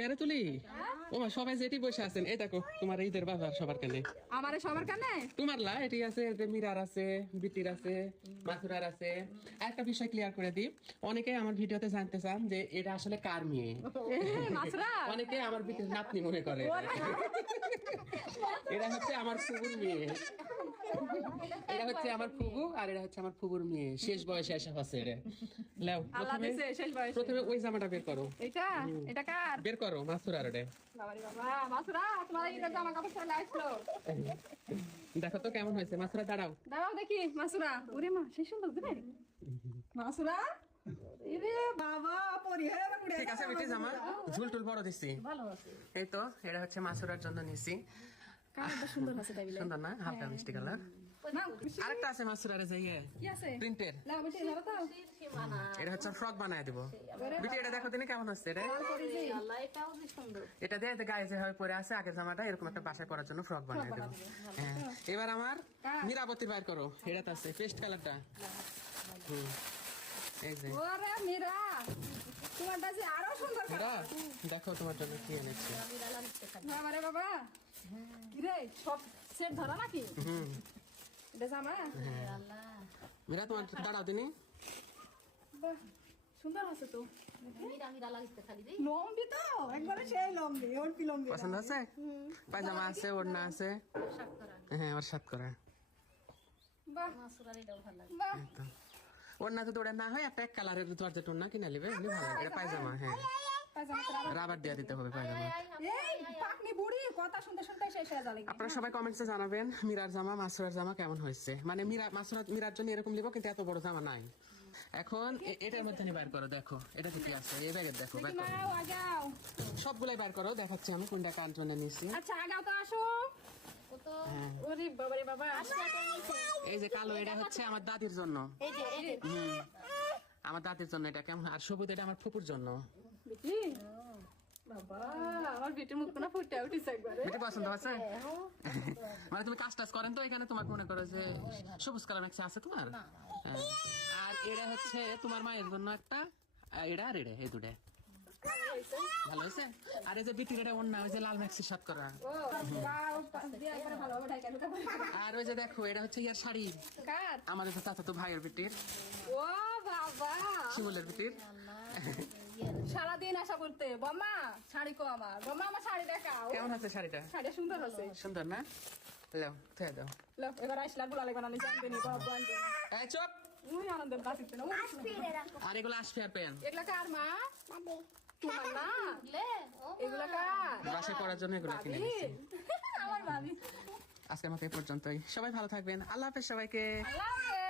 কেরে তুলি ও মা সবাই যেটি বসে আছেন এই দেখো তোমার ঈদের বাজার সবার কানে আমারে সবার কানে তোমার লা এটি আছে যে মিরার আছে বিটির আছে মাসুরার আছে একটা বিষয় ক্লিয়ার করে দিই অনেকে আমার ভিডিওতে জানতে চান যে এটা আসলে কার মেয়ে মাসুরা অনেকে আমার বিটির নাতনি মনে করে এটা হচ্ছে আমার ফুবুর মেয়ে এটা হচ্ছে আমার ফুবু আর এটা হচ্ছে আমার ফুবুর মেয়ে শেষ বয়সে এসে হচ্ছে রে লাও আল্লাহ দিছে শেষ বয়সে প্রথমে ওই জামাটা বের করো এটা এটা কার বের করো মাসুরার রে বাবারে বাবা মাসুরা তোমার এই জামা কাপড় চলে আসলো দেখো তো কেমন হয়েছে মাসুরা দাঁড়াও দাঁড়াও দেখি মাসুরা ওরে মা সেই সুন্দর দিবে মাসুরা ইরে বাবা পরিহার উড়ে ঠিক আছে বেটি জামা ঝুল টুল বড় দিছি ভালো আছে এই তো এটা হচ্ছে মাসুরার জন্য নিছি কালারটা সুন্দর আছে তাই বলে সুন্দর না হালকা মিষ্টি কালার না আরেকটা আছে মাসুরারে যাইয়ে কি আছে প্রিন্টের লাও বেটি ধরো তো এটা হচ্ছে ফ্রক বানায় দিব বেটি এটা দেখো দিনে কেমন হচ্ছে এটা আল্লাহ এটাও যে সুন্দর এটা দিয়ে গায়ে যেভাবে পরে আছে আগের জামাটা এরকম একটা বাসায় পরার জন্য ফ্রক বানায় দেবো হ্যাঁ এবার আমার মীরাবতীর বাইর করো এটা তো আছে পেস্ট কালারটা এই যে ওরে মীরা তোমারটা যে আরো সুন্দর মীরা দেখো তোমার জন্য কি এনেছি বাবারে বাবা কিরে সব সেট ধরা নাকি এটা জামা মীরা তোমার দাঁড়াও দিনি বাহ, সুন্দর আছে তো খালি লম্বি তো একবারে সেই লম্বি ওর কি লম্বি পছন্দ আছে পায়জামা আছে ওড়না আছে হ্যাঁ ওর সাত করা বাহ বাহ এই তো ওড়না যদি ওটা না হয় একটা এক কালারের তোমার যেটা ওড়না কিনে নেবে এমনি ভালো এটা পায়জামা হ্যাঁ পায়জামাটা রাবার দিয়ে দিতে হবে পায়জামা এই পাকনি বুড়ি কথা শুনতে শুনতে শেষ হয়ে যাবে আপনারা সবাই কমেন্টসে জানাবেন মীরার জামা মাসুরার জামা কেমন হয়েছে মানে মীরার জন্য এরকম নিব কিন্তু এত বড় জামা নাই এখন এটার মধ্যে নি বাইর করো দেখো এটা কি আছে এই ব্যাগের দেখো বাইর করো নাও আগাও সবগুলাই বাইর করো দেখাচ্ছি আমি কোনটা কার জন্য নিছি আচ্ছা আগাও তো আসো ওরে বাবারে বাবা এই যে কালো এটা হচ্ছে আমার দাদির জন্য আমার দাদির জন্য এটা কেমন আর সবুজ এটা আমার ফুপুর জন্য বেটি বাবা আমার বেটির মুখ না ফুটে উঠেছে একবারে এটা পছন্দ আছে মানে তুমি কাজ টাজ করেন তো এখানে তোমার মনে করো যে সবুজ কালার ম্যাক্সি আছে তোমার হ্যাঁ। আর এটা হচ্ছে তোমার মায়ের জন্য একটা এটা আর এটা এই দুটো ভালো হয়েছে আর এই যে বিটির এটা অন্য ওই যে লাল ম্যাক্সি সাত করা ও বাবা দিয়া একবারে ভালো হবে ঢাকা ঢুকা আর ওই যে দেখো এটা হচ্ছে ইয়ার শাড়ি কার আমাদের তো চাচা তো ভাইয়ের বিটির ও বাবা শিমুলের বিটির সারাদিন আশা করতে বম্মা শাড়ি কো আমার বম্মা আমার শাড়ি দেখাও কেমন আছে শাড়িটা শাড়িটা সুন্দর আছে সুন্দর না লাও থুয়ে দাও লো এবার আসলা গুলা লাগবে না আমি জানবে নি বাবা আনবে এই চুপ উই আনন্দের বাসিতে না আর এগুলো আসবে আর পেন এগুলা কার মা তোমার না এগুলা কার বাসায় পড়ার জন্য এগুলো কিনে নিয়েছি আমার ভাবি আজকের মতো এই পর্যন্তই সবাই ভালো থাকবেন আল্লাহ হাফেজ সবাইকে আল্লাহ হাফেজ